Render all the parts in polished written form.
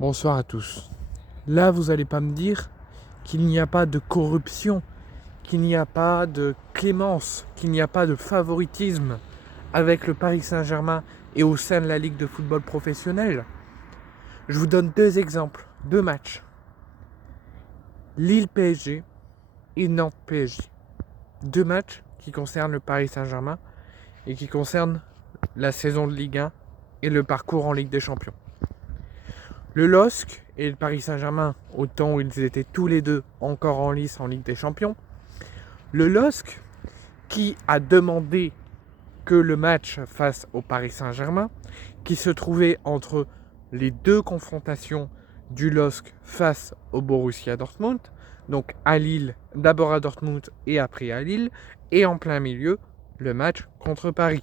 Bonsoir à tous. Là, vous n'allez pas me dire qu'il n'y a pas de corruption, qu'il n'y a pas de clémence, qu'il n'y a pas de favoritisme avec le Paris Saint-Germain et au sein de la Ligue de football professionnel. Je vous donne deux exemples, deux matchs. Lille-PSG et Nantes-PSG. Deux matchs qui concernent le Paris Saint-Germain et qui concernent la saison de Ligue 1 et le parcours en Ligue des Champions. Le LOSC et le Paris Saint-Germain, au temps où ils étaient tous les deux encore en lice en Ligue des Champions. Le LOSC qui a demandé que le match face au Paris Saint-Germain, qui se trouvait entre les deux confrontations du LOSC face au Borussia Dortmund, donc à Lille, d'abord à Dortmund et après à Lille, et en plein milieu, le match contre Paris.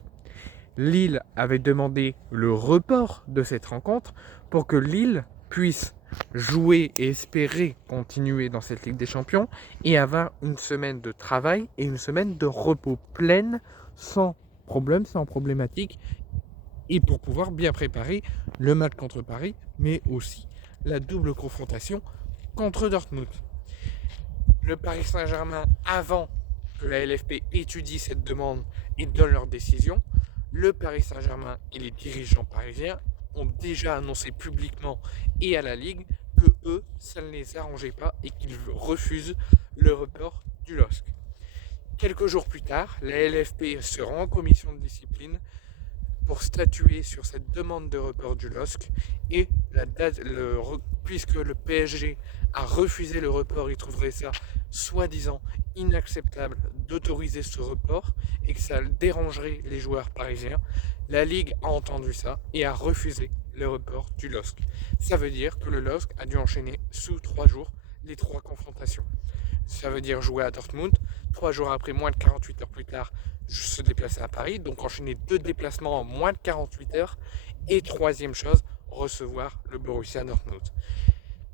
Lille avait demandé le report de cette rencontre pour que Lille puisse jouer et espérer continuer dans cette Ligue des Champions et avoir une semaine de travail et une semaine de repos pleine, sans problème, sans problématique, et pour pouvoir bien préparer le match contre Paris, mais aussi la double confrontation contre Dortmund. Le Paris Saint-Germain, avant que la LFP étudie cette demande et donne leur décision, le Paris Saint-Germain et les dirigeants parisiens ont déjà annoncé publiquement et à la Ligue que eux, ça ne les arrangeait pas et qu'ils refusent le report du LOSC. Quelques jours plus tard, la LFP se rend en commission de discipline pour statuer sur cette demande de report du LOSC et puisque le PSG a refusé le report, il trouverait ça soi-disant inacceptable d'autoriser ce report et que ça dérangerait les joueurs parisiens. La Ligue a entendu ça et a refusé le report du LOSC. Ça veut dire que le LOSC a dû enchaîner sous 3 jours les 3 confrontations. Ça veut dire jouer à Dortmund, 3 jours après, moins de 48 heures plus tard, se déplacer à Paris, donc enchaîner 2 déplacements en moins de 48 heures, et troisième chose, recevoir le Borussia Dortmund.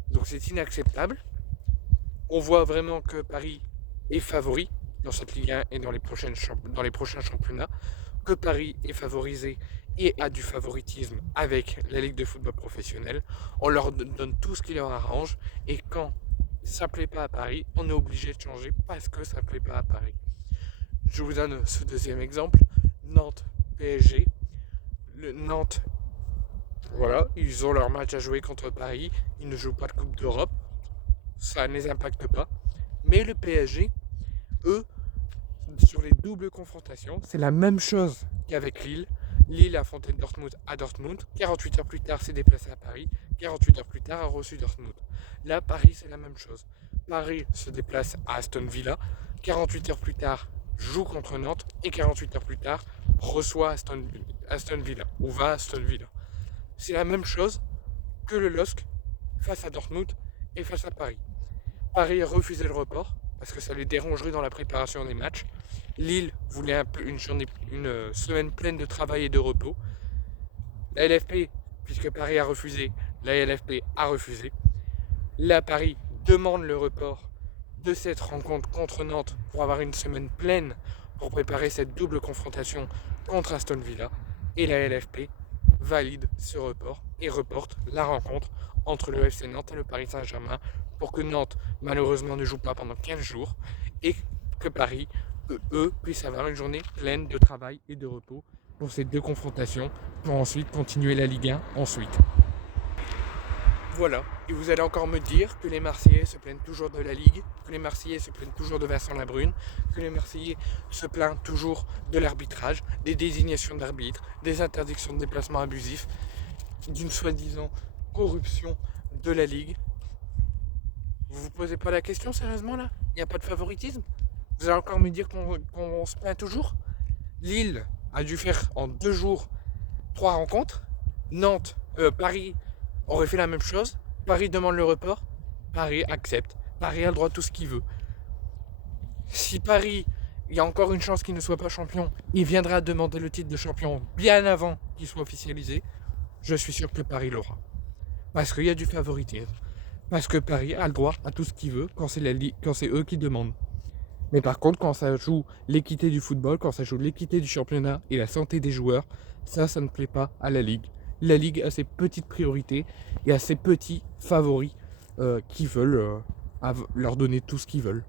Donc c'est inacceptable. On voit vraiment que Paris est favori dans cette Ligue 1 et dans les prochains championnats, que Paris est favorisé et a du favoritisme avec la Ligue de football professionnel. On leur donne tout ce qui leur arrange, et quand ça ne plaît pas à Paris, on est obligé de changer parce que ça ne plaît pas à Paris. Je vous donne ce deuxième exemple, Nantes-PSG. Nantes, voilà, ils ont leur match à jouer contre Paris, ils ne jouent pas de Coupe d'Europe, ça ne les impacte pas. Mais le PSG, eux, sur les doubles confrontations, c'est la même chose qu'avec Lille. Lille a affronté Dortmund à Dortmund, 48 heures plus tard s'est déplacé à Paris, 48 heures plus tard a reçu Dortmund. Là, Paris, c'est la même chose. Paris se déplace à Aston Villa, 48 heures plus tard joue contre Nantes et 48 heures plus tard reçoit Aston Villa ou va à Aston Villa. C'est la même chose que le LOSC face à Dortmund et face à Paris. Paris a refusé le report parce que ça les dérangerait dans la préparation des matchs. Lille voulait une semaine pleine de travail et de repos. La LFP, puisque Paris a refusé, la LFP a refusé. Là, Paris demande le report de cette rencontre contre Nantes pour avoir une semaine pleine pour préparer cette double confrontation contre Aston Villa. Et la LFP valide ce report et reporte la rencontre entre le FC Nantes et le Paris Saint-Germain pour que Nantes, malheureusement, ne joue pas pendant 15 jours et que Paris, eux, puissent avoir une journée pleine de travail et de repos pour ces deux confrontations pour ensuite continuer la Ligue 1 ensuite. Voilà, et vous allez encore me dire que les Marseillais se plaignent toujours de la Ligue, que les Marseillais se plaignent toujours de Vincent Labrune, que les Marseillais se plaignent toujours de l'arbitrage, des désignations d'arbitres, des interdictions de déplacement abusifs, d'une soi-disant corruption de la Ligue. Vous vous posez pas la question sérieusement là? Il n'y a pas de favoritisme? Vous allez encore me dire qu'on se plaint toujours? Lille a dû faire en 2 jours 3 rencontres, Paris aurait fait la même chose. Paris demande le report, Paris accepte. Paris a le droit de tout ce qu'il veut. Si Paris, il y a encore une chance qu'il ne soit pas champion, il viendra demander le titre de champion bien avant qu'il soit officialisé. Je suis sûr que Paris l'aura. Parce qu'il y a du favoritisme. Parce que Paris a le droit à tout ce qu'il veut quand c'est eux qui demandent. Mais par contre, quand ça joue l'équité du football, quand ça joue l'équité du championnat et la santé des joueurs, ça ne plaît pas à la Ligue. la Ligue a ses petites priorités et a ses petits favoris qui veulent leur donner tout ce qu'ils veulent.